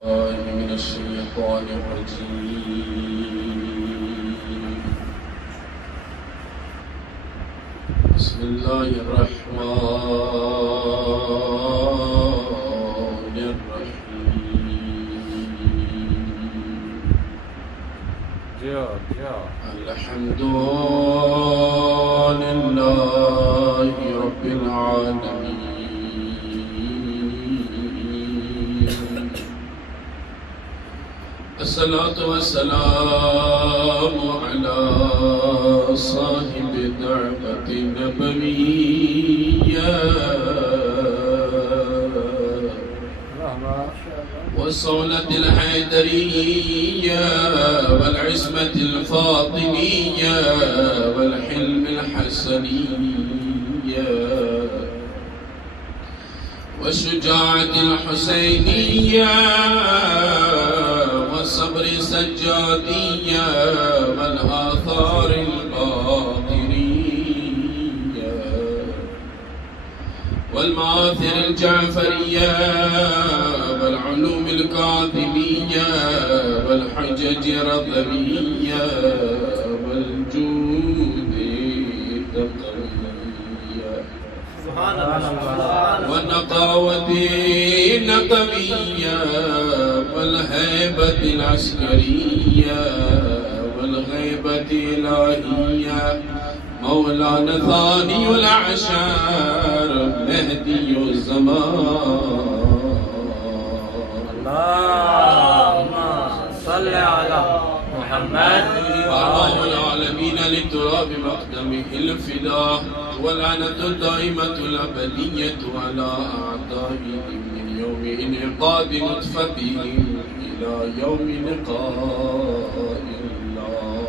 من الشيطان الرجيم. بسم الله الرحمن الرحيم. الحمد لله رب العالمين. الصلاة والسلام على صاحب الدعوة النبوية والصولة الحيدرية والعصمة الفاطمية والحلم الحسنية والشجاعة الحسينية والصبر السجادية والآثار الباطنية والمآثر الجعفرية والعلوم الكاظمية والحجج الرضمية والجود التقوية والنقاوة النقوية والهيبة العسكرية والغيبة الإلهية مولانا ثاني الأعشار مهدي الزمان. اللهم صل على محمد وأرواح العالمين للتراب مقدمه الفداء واللعنة الدائمة الأبدية على أعدائهم من يوم انعقاد نطفتهم إلى يوم لقاء الله.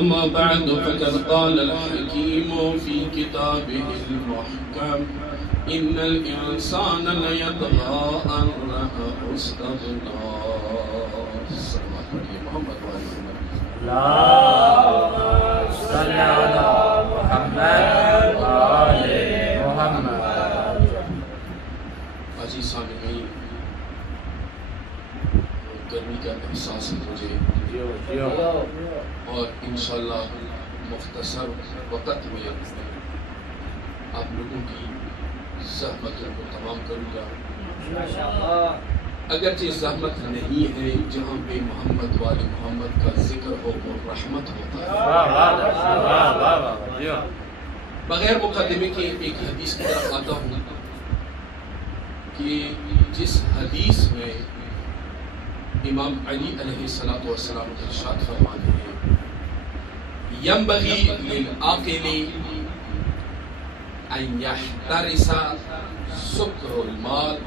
أما بعد فقد قال الحكيم في كتابه المحكم إن الإنسان ليطغى أن رآه استغنى. اللهم صل على محمد وآل محمد. عزیز سامعین، گرمی کا احساس ہے مجھے اور انشاءاللہ مختصر وقت میں آپ لوگوں کی زحمتوں کو تمام کروں گا. اگرچہ زحمت نہیں ہے جہاں پہ محمد والے محمد کا ذکر ہو اور رحمت ہوتا ہے. بغیر مقدمے کے ایک حدیث کی طرف آتا ہوں کہ جس حدیث میں امام علی علیہ السلام ارشاد فرماتے ہیں ينبغي للعاقل أن يحترس سكر المال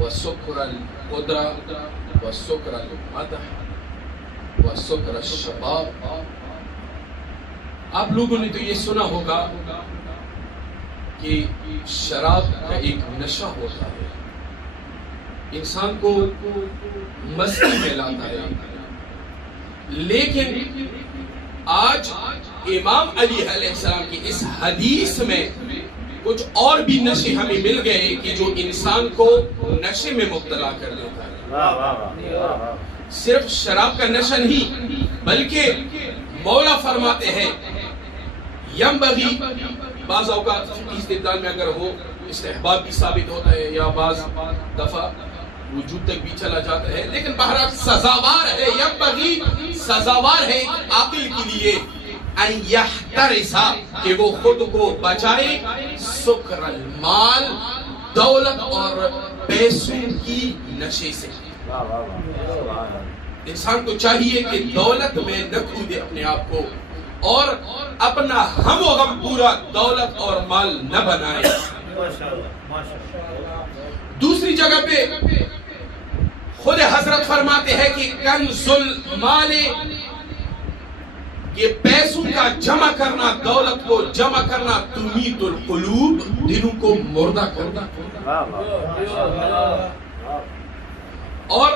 وسكر القدرة وسكر المدح وسكر الشباب. آپ لوگوں نے تو یہ سنا ہوگا کہ شراب کا ایک نشہ ہوتا ہے، انسان کو مستی میں لاتا ہے. لیکن آج امام علی علیہ السلام کی اس حدیث میں کچھ اور بھی نشے ہمیں مل گئے کہ جو انسان کو نشے میں مبتلا کر دیتا ہے. صرف شراب کا نشہ نہیں بلکہ مولا فرماتے ہیں ینبغی، بعض اوقات فقہی استدلال میں اگر ہو استحباب بھی ثابت ہوتا ہے یا بعض دفعہ وجود تک بھی چلا جاتا ہے، لیکن بہرحال سزاوار ہے، ینبغی سزاوار ہے عاقل کے لیے ان یحترسا کہ وہ خود کو بچائے سکر المال، دولت اور پیسوں کی نشے سے. انسان کو چاہیے کہ دولت میں نہ کھودے اپنے آپ کو اور اپنا ہم و غم پورا دولت اور مال نہ بنائے. دوسری جگہ پہ خود حضرت فرماتے ہیں کہ کنز المال، یہ پیسوں کا جمع کرنا، دولت کو جمع کرنا تمیت القلوب، دلوں کو مردہ کرنا. اور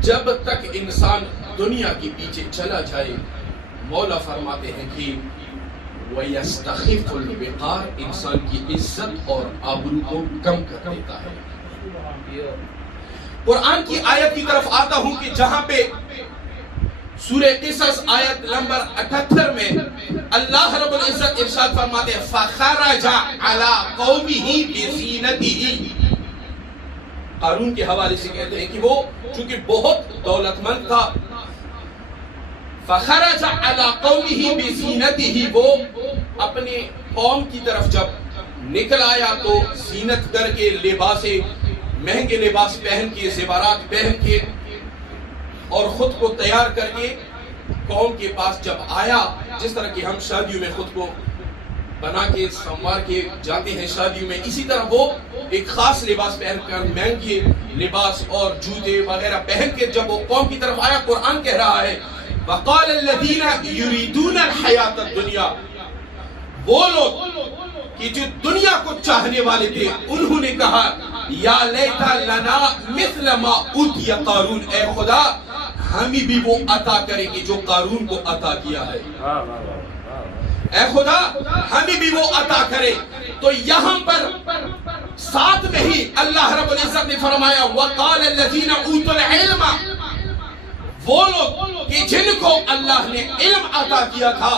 جب تک انسان دنیا کے پیچھے چلا جائے مولا فرماتے ہیں کہ وَيَسْتَخِفُ الْوِقَارِ انسان کی عزت اور آبرو کو کم کر دیتا ہے۔ قرآن کی آیت کی طرف آتا ہوں کہ جہاں پہ سورہ قصص آیت نمبر 78 میں اللہ رب العزت ارشاد فرماتے ہیں فَخَرَجَ عَلَىٰ قَوْمِهِ بِزِينَتِهِ، قارون کے حوالے سے کہتے ہیں کہ وہ چونکہ بہت دولت مند تھا، فَخَرَجَ عَلَىٰ قَوْمِهِ بِزِينَتِهِ، وہ اپنے قوم کی طرف جب نکل آیا تو زینت کر کے لباس مہنگے لباس پہن کے زیورات پہن کے اور خود کو تیار کر کے قوم کے پاس جب آیا، جس طرح کہ ہم شادیوں میں خود کو بنا کے سنوار کے جاتے ہیں شادیوں میں، اسی طرح وہ ایک خاص لباس پہن کر مہنگے لباس اور جوتے وغیرہ پہن کے جب وہ قوم کی طرف آیا، قرآن کہہ رہا ہے وَقَالَ الَّذِينَ يُرِيدُونَ الْحَيَاةَ الدُّنْيَا، وہ لوگ کہ جو دنیا کو چاہنے والے تھے انہوں نے کہا یا لیتا لنا مثل ما اوتی قارون، اے خدا ہمیں بھی وہ عطا کریں گے جو قارون کو عطا کیا ہے، اے خدا ہمیں بھی وہ عطا کرے۔ تو یہاں پر ساتھ میں ہی اللہ رب العزت نے فرمایا وَقَالَ الَّذِينَ أُوتُوا الْعِلْمَ، وہ لوگ کہ جن کو اللہ نے علم عطا کیا تھا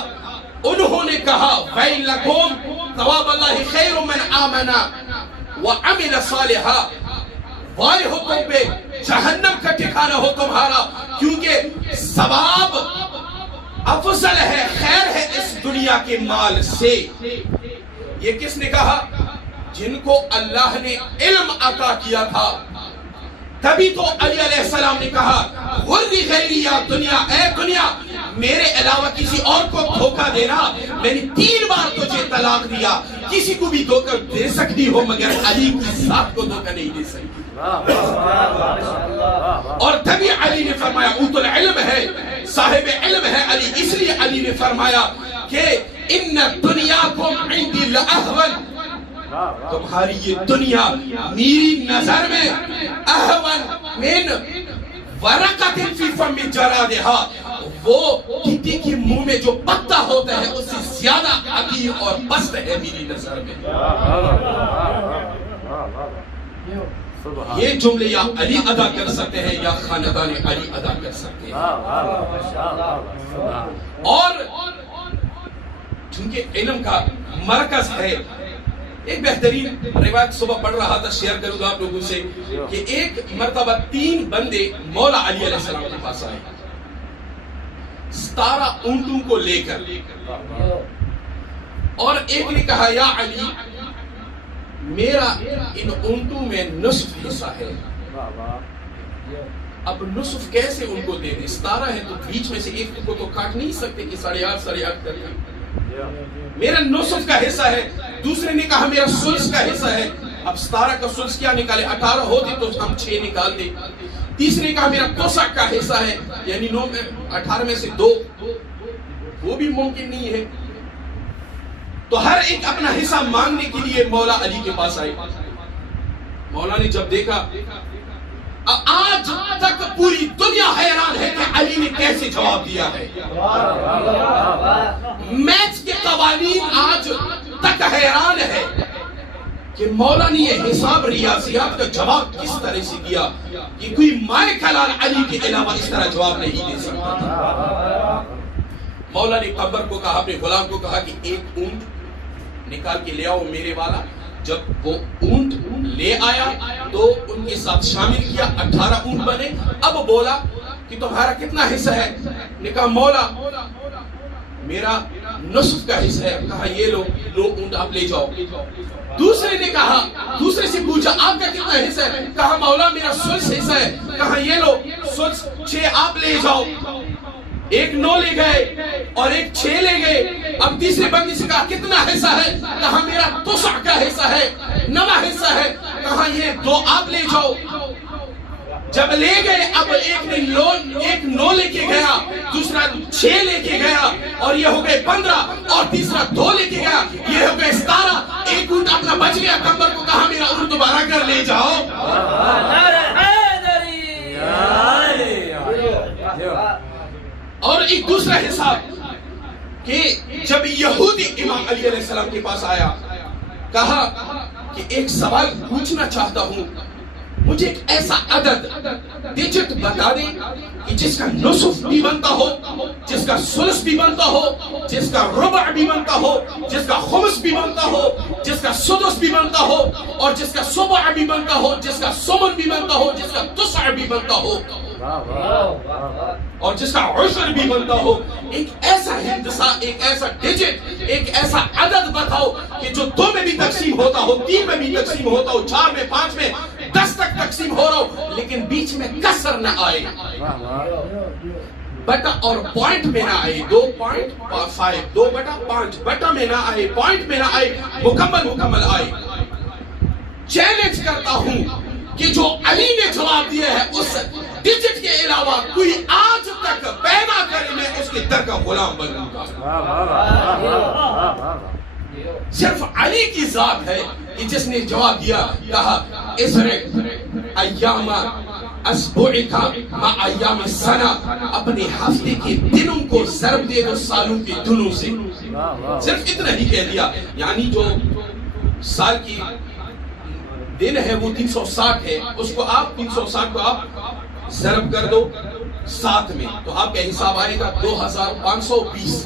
انہوں نے کہا وَيْلَكُمْ ثواب اللہ خیر من آمن وعمل صالحا، وائے ہو تم پہ، جہنم کا ٹھکانہ ہو تمہارا، کیونکہ ثواب افضل ہے، خیر ہے اس دنیا کے مال سے۔ یہ کس نے کہا؟ جن کو اللہ نے علم عطا کیا تھا۔ تبھی تو علی علیہ السلام نے کہا غری غیری یا دنیا، اے دنیا میرے علاوہ کسی اور کو دھوکہ دینا، میں نے 3 بار تجھے طلاق دیا، کسی کو بھی دھوکہ دے سکتی ہو مگر علی کی ذات کو دھوکہ نہیں دے سکتی۔ اور تبھی علی نے فرمایا اوت العلم ہے، صاحب علم ہے علی، اس لیے علی نے فرمایا کہ ان دنیاکم عندی لأہون، تمہاری یہ دنیا میری نظر میں اہون من ورقۃ فی فم جرادھا، وہ گدی کے منہ میں جو پتا ہوتا ہے اس سے زیادہ حقیر اور پست ہے میری نظر میں۔ یہ جملے یا علی ادا کر سکتے ہیں یا خاندان علی ادا کر سکتے ہیں۔ اور چونکہ علم کا مرکز ہے، ایک بہترین روایت صبح پڑھ رہا تھا، شیئر کروں گا آپ لوگوں سے کہ ایک مرتبہ 3 بندے مولا علی علیہ السلام کے پاس آئے 17 اونٹوں کو لے کر، اور ایک نے کہا یا علی میرا ان اونٹوں میں نصف حصہ ہے، اب نصف کیسے ان کو دے دیں؟ 17 ہے تو بیچ میں سے ایک کو تو کاٹ نہیں سکتے کہ 8.5 کر لیں، میرا نصف کا حصہ ہے۔ دوسرے نے کہا میرا سلس کا حصہ ہے، اب 17 کا سلس کیا نکالے، 18 ہوتے تو ہم 6 نکالتے۔ تیسرے نے کہا میرا توسق کا حصہ ہے، یعنی 9 میں 18 میں سے 2، وہ بھی ممکن نہیں ہے۔ تو ہر ایک اپنا حصہ مانگنے کے لیے مولا علی کے پاس آئے۔ مولا نے جب دیکھا، آج تک پوری دنیا حیران ہے کہ علی نے کیسے جواب دیا ہے، میچ کے قوانین آج تک حیران ہے کہ مولا نے یہ حساب ریاضیات کا جواب کس طرح سے دیا کہ کوئی مائے کلال علی کے علاوہ اس طرح جواب نہیں دے سکتا تھا۔ مولا نے قمر کو کہا، اپنے غلام کو کہا کہ ایک اونٹ نکال کے لے آؤ میرے والا۔ جب وہ اونٹ لے آیا تو ان کے ساتھ شامل کیا، 18 اونٹ بنے۔ اب بولا کہ تمہارا کتنا حصہ ہے؟ نے کہا مولا میرا نصف کا حصہ ہے۔ کہا یہ لو اونٹ آپ لے جاؤ۔ دوسرے نے کہا، دوسرے سے پوچھا آپ کا کتنا حصہ ہے؟ کہا مولا میرا سلس حصہ ہے۔ کہا یہ لو سلس 6 آپ لے جاؤ۔ ایک 9 لے گئے اور ایک 6 لے گئے۔ اب تیسرے بندے سے کہا کتنا حصہ ہے؟ کہا میرا توسع کا حصہ ہے، 9 حصہ ہے۔ کہا یہ 2 آپ لے جاؤ۔ جب لے گئے اب ایک 9 لے کے گیا، دوسرا 6 لے کے گیا، اور یہ ہو گئے 15، اور تیسرا 2 لے کے گیا، یہ ہو گئے 17۔ ایک اونٹ اپنا بچ گیا۔ قمر کو کہا میرا اونٹ دوبارہ کر لے جاؤ۔ اور ایک دوسرا حساب کہ جب یہودی امام علی علیہ السلام کے پاس آیا، کہا کہ ایک سوال پوچھنا چاہتا ہوں، مجھے ایک ایسا عدد ڈیجٹ بتا دیں کہ جس کا نصف بھی بنتا ہو، جس کا ثلث بھی بنتا ہو، جس کا ربع بھی بنتا ہو، جس کا خمس بھی بنتا ہو، جس کا سدس بھی بنتا ہو، اور جس کا سبع بھی بنتا ہو، جس کا ثمن بھی بنتا ہو، جس کا تسع بھی بنتا ہو، اور جس کا عشر بھی بنتا ہو۔ ایک ایسا ہندسہ، ایک ایسا ڈیجٹ، ایک ایسا عدد بتاؤ کہ جو 2 میں بھی تقسیم ہوتا ہو، 3 میں بھی تقسیم ہوتا ہو، 4 میں، 5 میں، 10 تک تقسیم ہو رہا ہو، لیکن بیچ میں کسر نہ آئے، بٹا اور پوائنٹ میں نہ آئے، 2.5، 2/5 بٹا میں نہ آئے، پوائنٹ میں نہ آئے، مکمل آئے۔ چیلنج کرتا ہوں کہ جو علی نے جواب دیا ہے اس ڈیجٹ کے علاوہ کوئی آج تک پیدا کرے، میں اس کے در کا غلام بنوں گا۔ صرف علی کی ذات ہے کہ جس نے جواب دیا، کہا اسرق ایام اسبوعک مع ایام السنہ، اپنے ہفتے کے دنوں کو ضرب دے دو سالوں کے دنوں سے۔ صرف اتنا ہی کہہ دیا، یعنی جو سال کی دن ہے وہ 360 ہے، اس کو آپ 360 کو آپ ضرب کر دو 7 میں، تو آپ کا حساب آئے گا 2520۔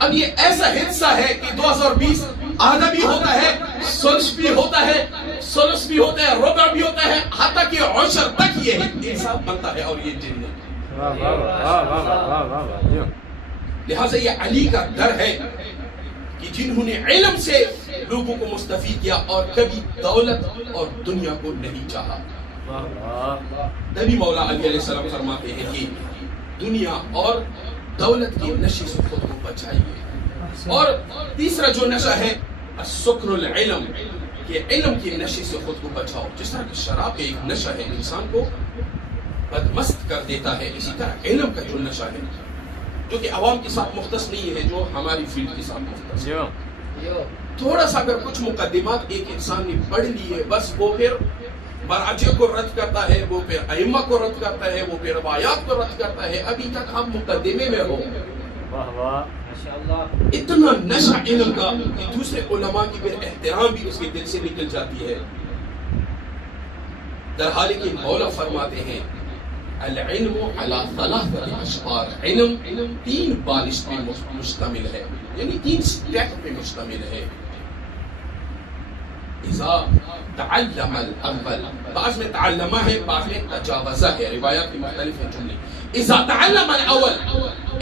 اب یہ ایسا حصہ ہے کہ 2020 آدھا بھی ہوتا ہے، ثلث بھی ہوتا ہے، ثلث بھی ہوتا ہے، ربع بھی ہوتا ہے، حتیٰ کہ عشر تک یہ حساب بنتا ہے، اور یہ جن ہے۔ لہٰذا یہ علی کا در ہے کہ جنہوں نے علم سے لوگوں کو مستفید کیا اور کبھی دولت اور دنیا کو نہیں چاہا۔ نبی مولا علی علیہ السلام فرماتے ہیں کہ دنیا اور دولت کی نشے سے خود کو بچائیے، اور تیسرا جو نشہ ہے السکر العلم، کہ علم کی نشے سے خود کو بچاؤ۔ جس طرح کہ شراب کا ایک نشہ ہے انسان کو بدمست کر دیتا ہے، اسی طرح علم کا جو نشہ ہے جو کہ عوام کے ساتھ مختص نہیں ہے، جو ہماری فیلڈ کے ساتھ مختص ہے۔ تھوڑا سا اگر کچھ مقدمات ایک انسان نے پڑھ لی ہے، بس وہ پھر مراجع کو رد کرتا ہے، وہ پھر ائمہ کو رد کرتا ہے، وہ پھر روایات کو رد کرتا ہے، ابھی تک آپ مقدمے میں ہو۔ اتنا نشہ علم کا کہ دوسرے علماء کی پھر احترام بھی اس کے دل سے نکل جاتی ہے۔ در حال کہ مولا فرماتے ہیں العلم علی ثلاثۃ اشبار، علم 3 بالش پہ مشتمل ہے، یعنی 3 سٹیپ پہ مشتمل ہے۔ اذا تعلم الاول، بعض میں تعلمہ ہے، بعض میں تجاوزہ ہے، روایات کی مختلف ہیں جملے۔ اذا تعلم الاول،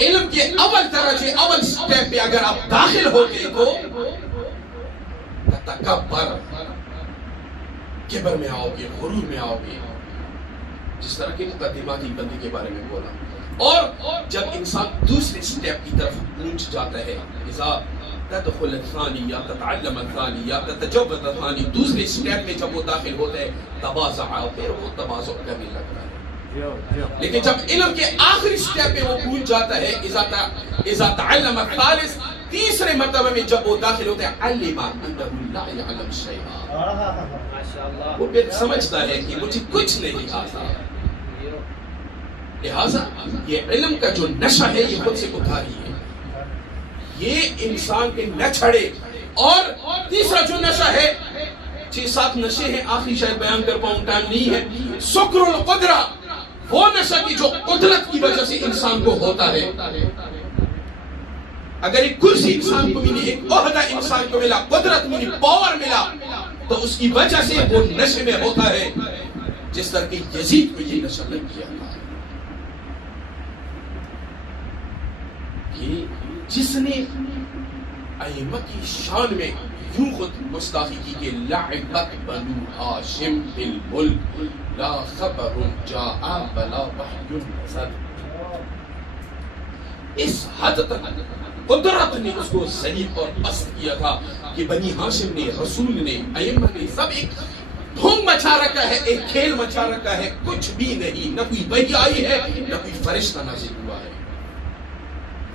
علم کے اول درجے، اول سٹیپ پہ اگر آپ داخل ہو گئے تو تکبر، کبر میں آؤ گے، غرور میں آؤ گے، جس طرح کے مقدماتی بندی کے بارے میں بولا۔ اور جب انسان دوسرے سٹیپ کی طرف پہنچ جاتا ہے، اذا تدخل الثانی یا تتعلم الثانی یا تتجوز الثانی، دوسرے سٹیپ میں جب وہ داخل ہوتا ہے تواضع، پھر وہ تواضع کرنے لگتا ہے۔ لیکن جب علم کے آخری سٹیپ پہ وہ پہنچ جاتا ہے، اذا تعلم الثالث، تیسرے مرتبہ میں جب وہ داخل ہوتا ہے علم انہ لا يعلم شیئا، وہ پھر سمجھتا ہے کہ مجھے کچھ نہیں آتا۔ لہٰذا یہ علم کا جو نشہ ہے یہ خود سے اتاری ہے، یہ انسان کے نہ چھڑے۔ اور تیسرا جو نشہ ہے، 6-7 نشے ہیں، آخری شاید بیان کر پاؤں، ٹائم نہیں ہے۔ سکر القدرہ، وہ نشہ کی جو قدرت کی وجہ سے انسان کو ہوتا ہے۔ اگر ایک کرسی انسان کو ملی، ایک عہدہ انسان کو ملا، قدرت ملی، پاور ملا، تو اس کی وجہ سے وہ نشے میں ہوتا ہے، جس طرح کہ یزید کو یہ نشہ لگ گیا تھا کہ جس نے ائمہ کی شان میں یوں خود گستاخی کی کہ لعبت بنو ہاشم بالملک لا خبر جاء بلا وحی نزل، اس حد تک قدرت نے اس کو ذلیل اور پست کیا تھا کہ بنی ہاشم نے، رسول نے، ائمہ نے سب ایک دھوم مچا رکھا ہے، ایک کھیل مچا رکھا ہے، کچھ بھی نہیں، نہ کوئی وحی آئی ہے، نہ کوئی فرشتہ نازل ہوا ہے۔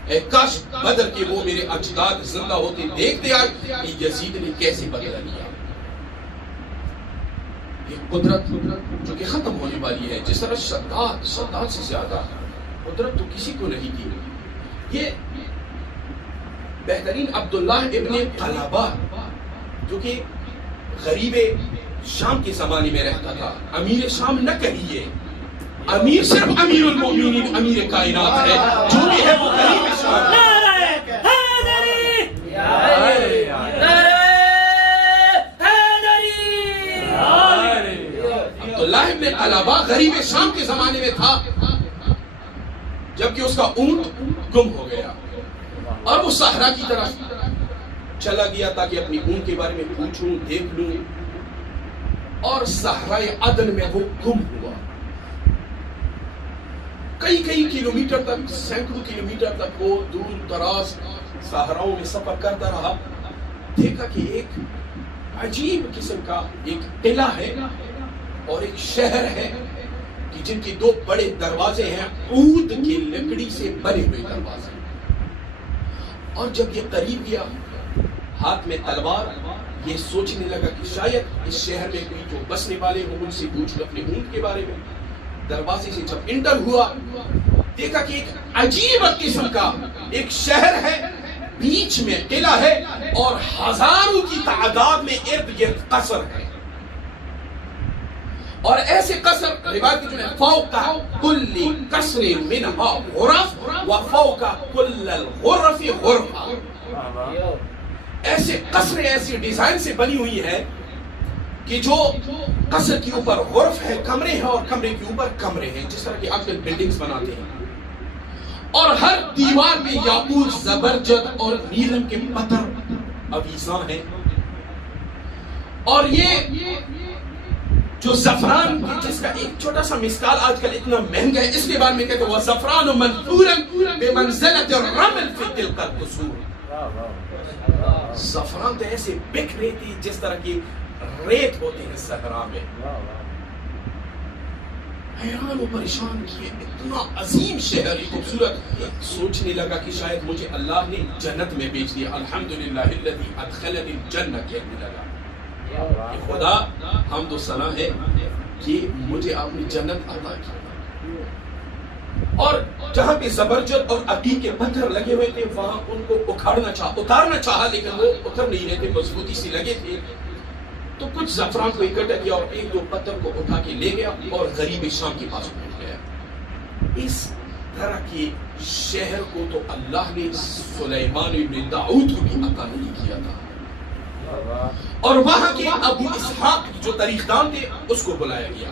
اے کاش بدر کے وہ میرے اجداد زندہ ہوتے، دیکھتے آج کہ یزید نے کیسے بدلہ لیا۔ یہ قدرت جو کہ ختم ہونے والی ہے، جس طرح شداد سے زیادہ قدرت تو کسی کو نہیں دی۔ یہ بہترین عبداللہ ابن قلابہ جو کہ غریب شام کے زمانے میں رہتا تھا. امیر شام نہ کہیے, امیر صرف امیر المومنین امیر کائنات ہے, جو بھی ہے وہ غریب شام ہے. عبداللہ ابن قلابہ غریب شام کے زمانے میں تھا جبکہ اس کا اونٹ گم ہو گیا اور وہ صحرا کی طرف چلا گیا تاکہ اپنی اونٹ کے بارے میں پوچھوں دیکھ لوں, اور صحرائے عدن میں وہ گم ہوا. کئی کلومیٹر تک, سینکڑوں کلومیٹر تک وہ دور دراز صحراؤں میں سفر کرتا رہا. دیکھا کہ ایک عجیب قسم کا ایک قلعہ ہے اور ایک شہر ہے کہ جن کے 2 بڑے دروازے ہیں, عود کی لکڑی سے بنے ہوئے دروازے. اور جب یہ قریب گیا ہاتھ میں تلوار, یہ سوچنے لگا کہ شاید اس شہر میں کوئی جو بسنے والے ہوں ان سے پوچھ لو اپنے اونٹ کے بارے میں. دروازے سے جب انٹر ہوا دیکھا کہ ایک عجیب قسم کا ایک شہر ہے, بیچ میں قلعہ ہے اور ہزاروں کی تعداد میں ارد گرد قصر ہے. اور ایسے قصر روایت کی جو ہے فوق کل قصر منها غرف و فوق کل الغرف غرفہ. ایسے قصر ایسی ڈیزائن سے بنی ہوئی ہے کہ جو قصر کے اوپر غرف ہے, کمرے ہیں, اور کمرے کے اوپر کمرے ہیں, جس طرح کی آج کل بلڈنگز بناتے ہیں. اور ہر دیوار میں یاقوت, زبرجد اور نیلم کے پتھر آویزاں ہیں. اور یہ جو زعفران جس کا ایک چھوٹا سا مسکال آج کل اتنا مہنگا ہے, اس کے بارے میں کہتے ہیں وَزَعْفَرَانُ مَنْثُورًا بِمَنْزِلَةِ الرَّمْلِ فِي تِلْكَ الْقُصُورِ. زعفران تو ایسے بک رہی تھی جس طرح کی ریت ہوتی ہے صحرا میں. حیران و پریشان کیے, اتنا عظیم شہر, خوبصورت. سوچنے لگا کہ شاید مجھے اللہ نے جنت میں بھیج دیا. الحمدللہ الذی ادخلنی الجنہ کہنے لگا. خدا حمد و ثنا ہے کہ مجھے آپ نے جنت عطا کی. اور جہاں پہ زبرجد اور عقیق کے پتھر لگے ہوئے تھے وہاں ان کو اتارنا چاہا لیکن وہ اتر نہیں رہے تھے, مضبوطی سے لگے تھے. تو کچھ زعفران کو اکٹھا کیا اور 1-2 پتھر کو اٹھا کے لے گیا اور غریب شام کے پاس پہنچ گیا. اس طرح کے شہر کو تو اللہ نے سلیمان ابن داؤد کو بھی عطا نہیں کیا تھا. اور وہاں کے ابو اسحاق جو تاریخ دان تھے اس کو بلایا گیا.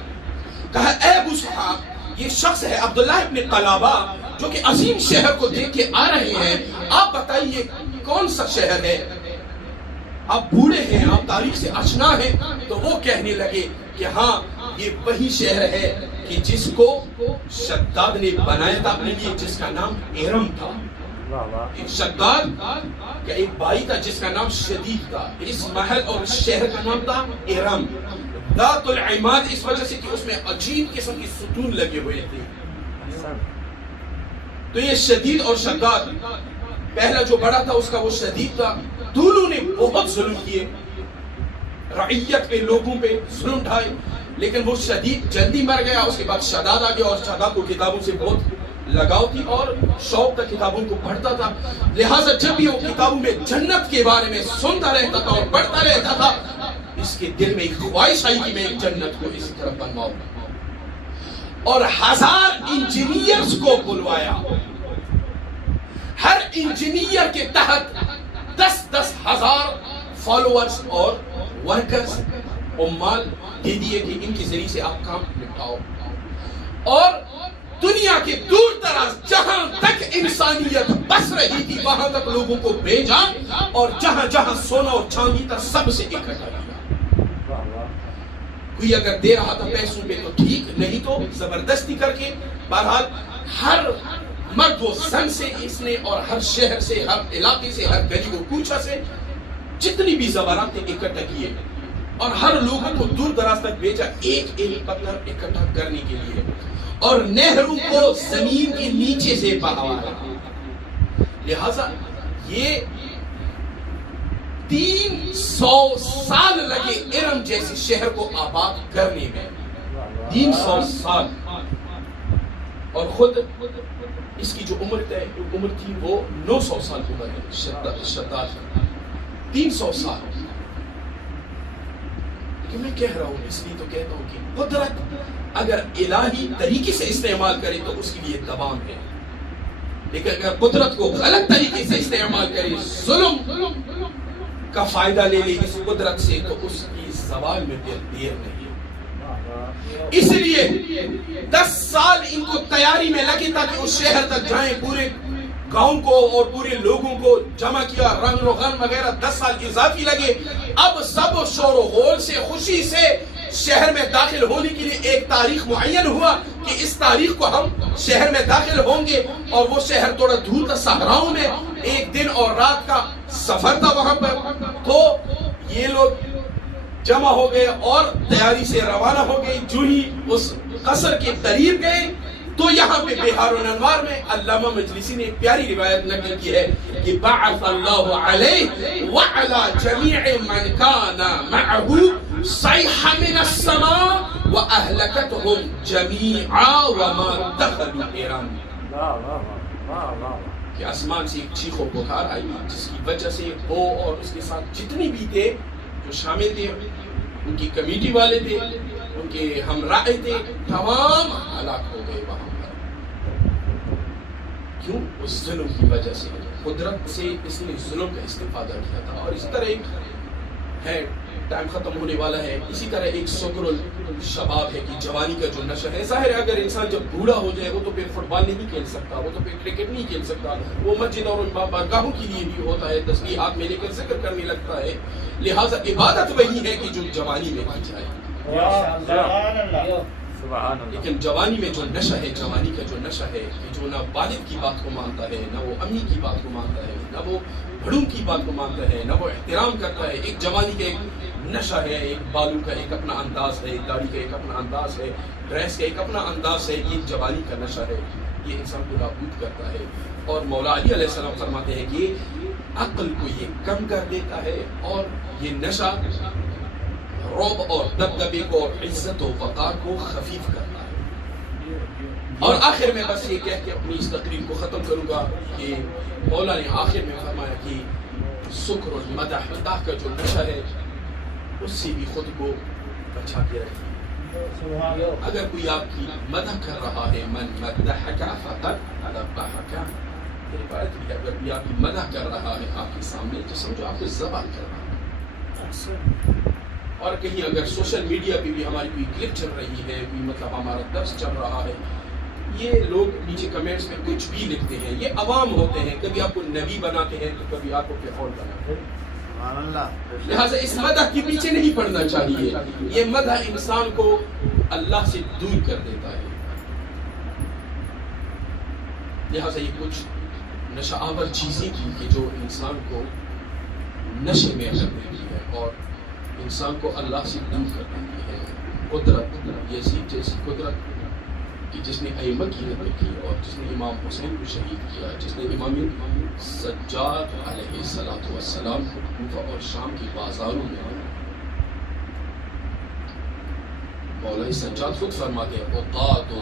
کہا اے ابو اسحاق, یہ شخص ہے عبداللہ ابن قلابہ جو کہ عظیم شہر کو دیکھ کے آ رہے ہیں, آپ بتائیے کون سا شہر ہے؟ آپ بوڑھے ہیں, آپ تاریخ سے آشنا ہیں. تو وہ کہنے لگے کہ ہاں یہ وہی شہر ہے کہ جس کو شداد نے بنایا تھا اپنے لیے, جس کا نام ارم تھا. شداد کا ایک بھائی تھا جس کا نام شدید تھا. اس محل اور شہر کا نام تھا ارم. ذات العماد اس وجہ سے کہ اس میں عجیب قسم کی ستون لگے ہوئے تھے. تو یہ شدید اور شداد, پہلا جو بڑا تھا اس کا وہ شدید تھا. دونوں نے بہت ظلم کیے, رعیت پہ, لوگوں پہ ظلم ڈھائے, لیکن وہ شدید جلدی مر گیا. اس کے بعد شداد آ گیا اور شداد کو کتابوں سے بہت لگاؤ تھی اور شوق تھا, کتابوں کو پڑھتا تھا. لہٰذا جب بھی وہ کتابوں میں جنت کے بارے میں سنتا رہتا تھا اور پڑھتا رہتا تھا, اس کے دل میں ایک خواہش آئی کہ میں ایک جنت کو اسی طرح بنواؤں. اور 1000 انجینئرز کو بلوایا. ہر انجینئر کے تحت 10-10 ہزار فالوورز اور ورکرز عمال دے دیے کہ ان کے ذریعے سے آپ کام نپٹاؤ. اور دنیا کے دور دراز جہاں تک انسانیت بس رہی تھی وہاں تک لوگوں کو بھیجا, اور جہاں جہاں سونا اور چاندی تھا سب سے اکٹھا کیا. کوئی اگر دے رہا تھا پیسوں پہ تو ٹھیک, نہیں تو زبردستی کر کے. بہرحال ہر مرد و زن سے اس نے, اور ہر شہر سے, ہر علاقے سے, ہر گلی و کوچہ سے جتنی بھی زبانات نے اکٹھا کیے اور ہر لوگوں کو دور دراز تک بھیجا ایک ایک پتھر اکٹھا کرنے کے لیے. اور نہروں کو زمین کے نیچے سے بہایا. لہذا یہ 300 سال لگے ارم جیسے شہر کو آباد کرنے میں. 300 سال. اور خود اس کی جو عمر تھی وہ 900 سال عمر ہے شداد 300 سال. کہ میں کہہ رہا ہوں اس لیے تو کہتا ہوں کہ قدرت اگر الہی طریقے سے استعمال کرے تو اس کے لیے دوام ہے، لیکن اگر قدرت کو غلط طریقے سے استعمال کرے، ظلم کا فائدہ لے لے اس قدرت سے، تو اس کی زوال میں دیر نہیں. اس لیے 10 سال ان کو تیاری میں لگے تاکہ اس شہر تک جائیں، پورے گاؤں کو اور پورے لوگوں کو جمع کیا، رنگ و غن وغیرہ 10 سال اضافی لگے. اب سب شور و غول سے خوشی سے شہر میں داخل ہونے کے لیے ایک تاریخ معین ہوا کہ اس تاریخ کو ہم شہر میں داخل ہوں گے، اور وہ شہر تھوڑا دور تھا صحراؤں میں، 1 دن اور رات کا سفر تھا وہاں پر. تو یہ لوگ جمع ہو گئے اور تیاری سے روانہ ہو گئے. جو ہی اس قصر کے قریب گئے تو یہاں پہ بہار الانوار میں علامہ مجلسی نے ایک پیاری روایت نقل کی ہے کہ بعث اللہ علیہ وعلا جمیع من کان معه صیحہ من السماء واہلکتهم جمیعا وما دخلوا ایران. کہ آسمان سے ایک چیخ و پکار آئی جس کی وجہ سے وہ اور اس کے ساتھ جتنے بھی تھے جو شامل تھے، ان کی کمیٹی والے تھے، ان کے ہمراہ تھے، تمام ہلاک ہو گئے وہاں پر. کیوں؟ اس ظلم کی وجہ سے. قدرت سے اس نے ظلم کا استفادہ کیا تھا. اور اسی طرح ایک ہے، ٹائم ختم ہونے والا ہے، اسی طرح ایک سکر الشباب ہے کہ جوانی کا جو نشہ ہے. ظاہر ہے اگر انسان جب بوڑھا ہو جائے وہ تو پھر فٹ بال نہیں کھیل سکتا، وہ تو پھر کرکٹ نہیں کھیل سکتا، وہ مسجد اور بارگاہوں کے لیے بھی ہوتا ہے، تسبیحات میں لے کر ذکر کرنے لگتا ہے. لہٰذا عبادت وہی ہے کہ جو جوانی میں کی جائے. لیکن جوانی میں جو نشہ ہے، جوانی کا جو نشہ ہے کہ جو نہ والد کی بات کو مانتا ہے، نہ وہ امی کی بات کو مانتا ہے، نہ وہ بڑوں کی بات کو مانتا ہے، نہ وہ احترام کرتا ہے. ایک جوانی کا ایک نشہ ہے، ایک بالوں کا ایک اپنا انداز ہے، ایک داڑھی کا ایک اپنا انداز ہے، ڈریس کا ایک اپنا انداز ہے. یہ جوانی کا نشہ ہے، یہ انسان کو نابود کرتا ہے. اور مولا علی علیہ السلام فرماتے ہیں کہ عقل کو یہ کم کر دیتا ہے، اور یہ نشہ رعب اور دبدبے کو اور عزت و وقار کو خفیف کرتا ہے. اور آخر میں بس یہ کہہ کے اپنی اس تقریر کو ختم کروں گا کہ مولا نے آخر میں فرمایا کہ سکر اور مدح کا جو نشہ ہے اس سے بھی خود کو بچا کے رکھیے. اگر کوئی آپ کی مدح کر رہا ہے، من مدحک فقد ذبحک، روایت ہے اگر کوئی آپ کی مدح کر رہا ہے آپ کے سامنے تو سمجھو آپ کو ذبح کر رہا ہے. اور کہیں اگر سوشل میڈیا پہ بھی ہماری کوئی کلپ چل رہی ہے، کوئی مطلب ہمارا درس چل رہا ہے، یہ لوگ نیچے کمنٹس میں کچھ بھی لکھتے ہیں. یہ عوام ہوتے ہیں، کبھی آپ کو نبی بناتے ہیں تو کبھی آپ کو فرعون بناتے ہیں. لہٰذا اس مدح کے پیچھے نہیں پڑنا چاہیے. یہ مدح انسان کو اللہ سے دور کر دیتا ہے. لہٰذا یہ کچھ نشہ آور چیزیں کی کہ جو انسان کو نشے میں کر دیتی ہے اور انسان کو اللہ سے دور کر دیتی ہے. قدرت یزید جیسی قدرت کہ جس نے ائمہ کی قتل کی، اور جس نے امام حسین کو شہید کیا، جس نے امام سجاد علیہ السلام کو کوفہ اور شام کی بازاروں میں. مولا سجاد خود فرماتے ہیں اوقات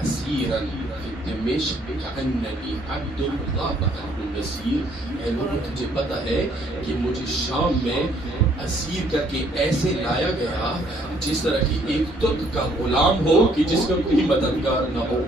اسیرا فی دمشق کأننی عبد غاب عنہ النصیر. اے لوگوں تجھے پتہ ہے کہ مجھے شام میں اسیر کر کے ایسے لایا گیا جس طرح کی ایک ترک کا غلام ہو کہ جس کا کوئی مددگار نہ ہو.